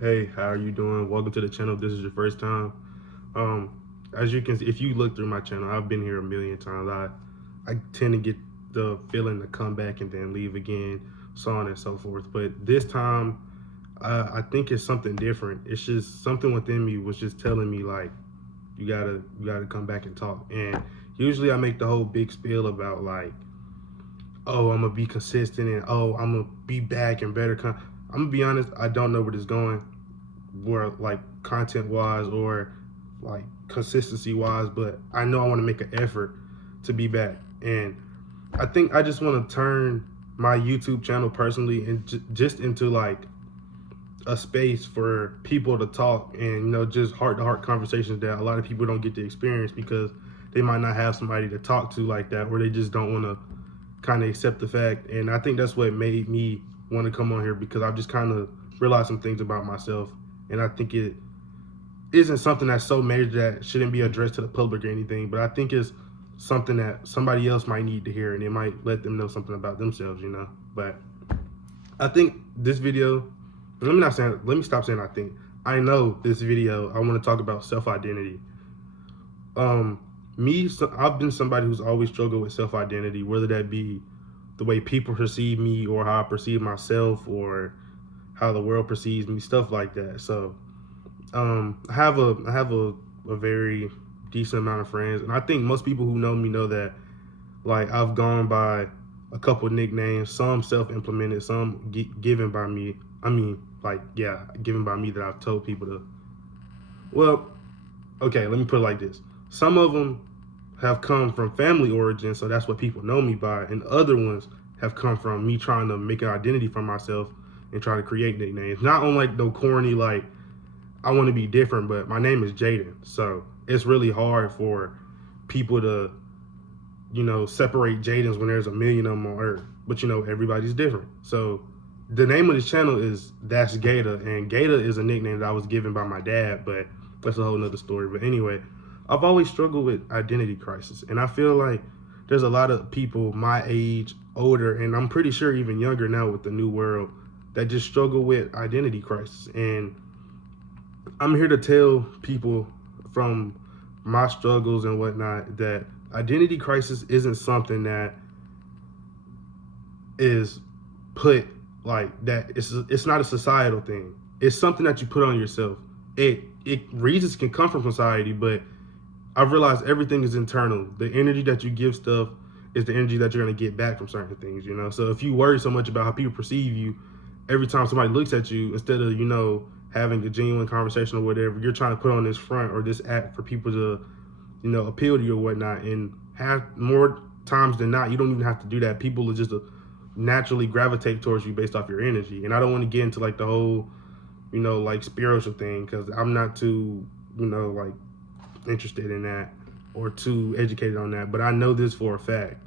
Hey, how are you doing? Welcome to the channel. If this is your first time. As you can see, if you look through my channel, I've been here a million times. I tend to get the feeling to come back and then leave again, so on and so forth. But this time, I think it's something different. It's just something within me was just telling me like, you gotta come back and talk. And usually I make the whole big spiel about like, oh, I'm gonna be consistent and oh, I'm gonna be back and better. I'm gonna be honest, I don't know where this is going, where like content wise or like consistency wise, but I know I want to make an effort to be back. And I think I just want to turn my YouTube channel personally and just into like a space for people to talk and just heart to heart conversations that a lot of people don't get to experience because they might not have somebody to talk to like that, or they just don't want to kind of accept the fact. And I think that's what made me want to come on here, because I've just kind of realized some things about myself, and I think it isn't something that's so major that shouldn't be addressed to the public or anything, but I think it's something that somebody else might need to hear, and it might let them know something about themselves. But I think this video, let me stop saying I think. I know this video, I want to talk about self-identity. Um, I've been somebody who's always struggled with self-identity, whether that be the way people perceive me or how I perceive myself or how the world perceives me, stuff like that. So I have a very decent amount of friends, and I think most people who know me know that like I've gone by a couple nicknames, some self-implemented, some given by me. I mean, like yeah, given by me that I've told people to. Well, okay, let me put it like this: some of them have come from family origin, so that's what people know me by, and other ones have come from me trying to make an identity for myself and try to create nicknames. Not on like no corny like I want to be different, but my name is Jaden. So it's really hard for people to, separate Jadens when there's a million of them on Earth. But everybody's different. So the name of this channel is That's Gator, and Gator is a nickname that I was given by my dad, but that's a whole nother story. But anyway, I've always struggled with identity crisis, and I feel like there's a lot of people my age, older, and I'm pretty sure even younger now with the new world that just struggle with identity crisis. And I'm here to tell people from my struggles and whatnot that identity crisis isn't something that is put like that. It's not a societal thing. It's something that you put on yourself. It reasons can come from society, but I've realized everything is internal. The energy that you give stuff is the energy that you're gonna get back from certain things. So if you worry so much about how people perceive you, every time somebody looks at you, instead of having a genuine conversation or whatever, you're trying to put on this front or this act for people to appeal to you or whatnot. And have more times than not, you don't even have to do that. People will just naturally gravitate towards you based off your energy. And I don't want to get into like the whole like spiritual thing, because I'm not too like interested in that or too educated on that. But I know this for a fact.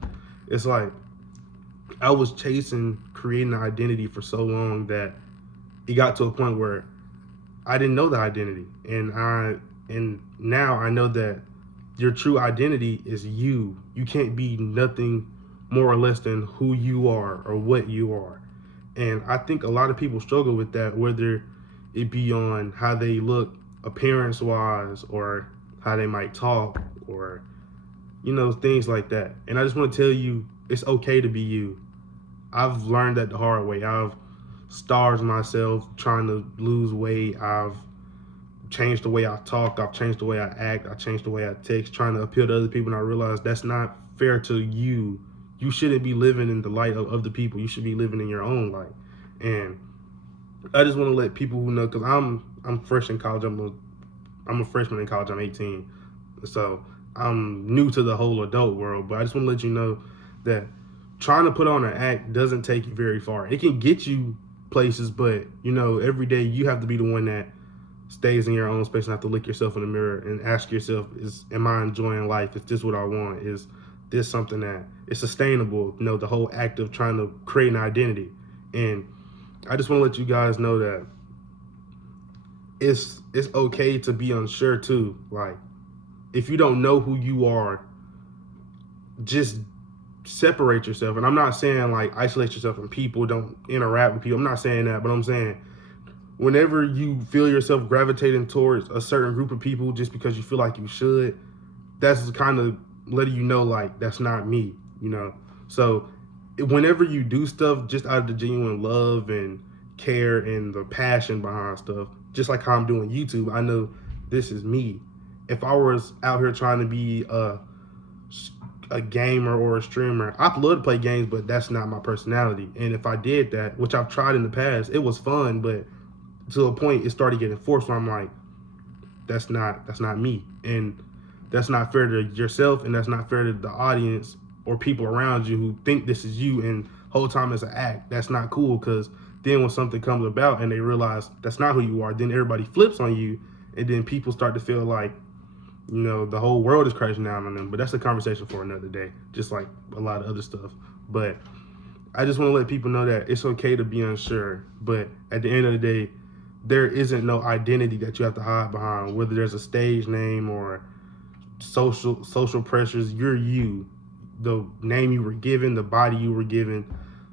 It's like I was chasing creating an identity for so long that it got to a point where I didn't know the identity, and now I know that your true identity is you. You can't be nothing more or less than who you are or what you are. And I think a lot of people struggle with that, whether it be on how they look appearance wise or how they might talk or things like that. And I just want to tell you, it's okay to be you. I've learned that the hard way. I've starved myself trying to lose weight. I've changed the way I talk. I've changed the way I act. I changed the way I text, trying to appeal to other people. And I realized that's not fair to you. You shouldn't be living in the light of the people. You should be living in your own light. And I just want to let people who know, because I'm fresh in college. I'm a freshman in college. I'm 18, so I'm new to the whole adult world. But I just want to let you know that trying to put on an act doesn't take you very far. It can get you places, but every day you have to be the one that stays in your own space and have to look yourself in the mirror and ask yourself, am I enjoying life? Is this what I want? Is this something that is sustainable? The whole act of trying to create an identity. And I just want to let you guys know that it's okay to be unsure too. Like, if you don't know who you are, just separate yourself. And I'm not saying like isolate yourself from people, don't interact with people. I'm not saying that, but I'm saying whenever you feel yourself gravitating towards a certain group of people just because you feel like you should, that's kind of letting you know, like, that's not me, you know? So whenever you do stuff just out of the genuine love and care and the passion behind stuff, just like how I'm doing YouTube, I know this is me. If I was out here trying to be a gamer or a streamer, I'd love to play games, but that's not my personality. And if I did that, which I've tried in the past, it was fun, but to a point it started getting forced where I'm like, that's not me. And that's not fair to yourself, and that's not fair to the audience or people around you who think this is you and whole time it's an act. That's not cool, because then when something comes about and they realize that's not who you are, then everybody flips on you, and then people start to feel like, you know, the whole world is crashing down on them. But that's a conversation for another day, just like a lot of other stuff. But I just want to let people know that it's okay to be unsure, but at the end of the day, there isn't no identity that you have to hide behind, whether there's a stage name or social pressures. You're you. The name you were given, the body you were given,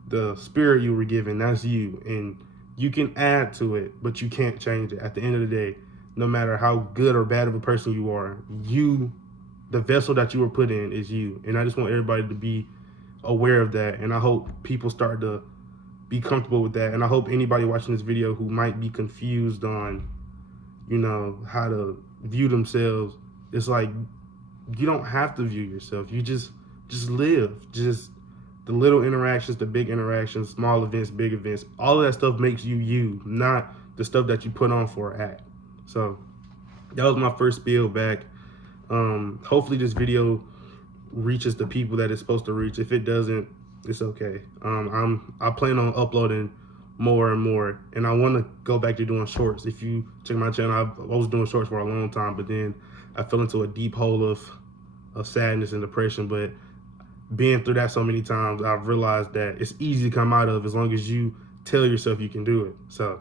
the spirit you were given, that's you. And you can add to it, but you can't change it. At the end of the day, no matter how good or bad of a person you are, you, the vessel that you were put in, is you. And I just want everybody to be aware of that. And I hope people start to be comfortable with that. And I hope anybody watching this video who might be confused on, you know, how to view themselves, it's like, you don't have to view yourself. You just live. Just the little interactions, the big interactions, small events, big events, all of that stuff makes you you, not the stuff that you put on for an act. So that was my first spiel back. Hopefully this video reaches the people that it's supposed to reach. If it doesn't, it's okay. I plan on uploading more and more, and I want to go back to doing shorts. If you check my channel, I was doing shorts for a long time, but then I fell into a deep hole of sadness and depression. But being through that so many times, I've realized that it's easy to come out of as long as you tell yourself you can do it. So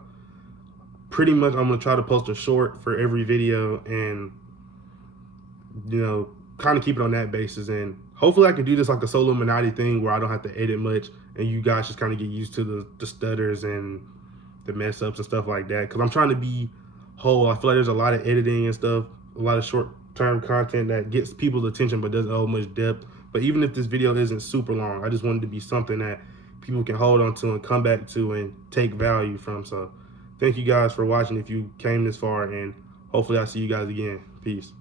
pretty much I'm gonna try to post a short for every video, and, you know, kind of keep it on that basis. And hopefully I can do this like a solo Illuminati thing where I don't have to edit much, and you guys just kind of get used to the stutters and the mess ups and stuff like that, because I'm trying to be whole. I feel like there's a lot of editing and stuff, a lot of short-term content that gets people's attention but doesn't hold much depth. But even if this video isn't super long, I just wanted to be something that people can hold on to and come back to and take value from. So thank you guys for watching if you came this far, and hopefully I'll see you guys again. Peace.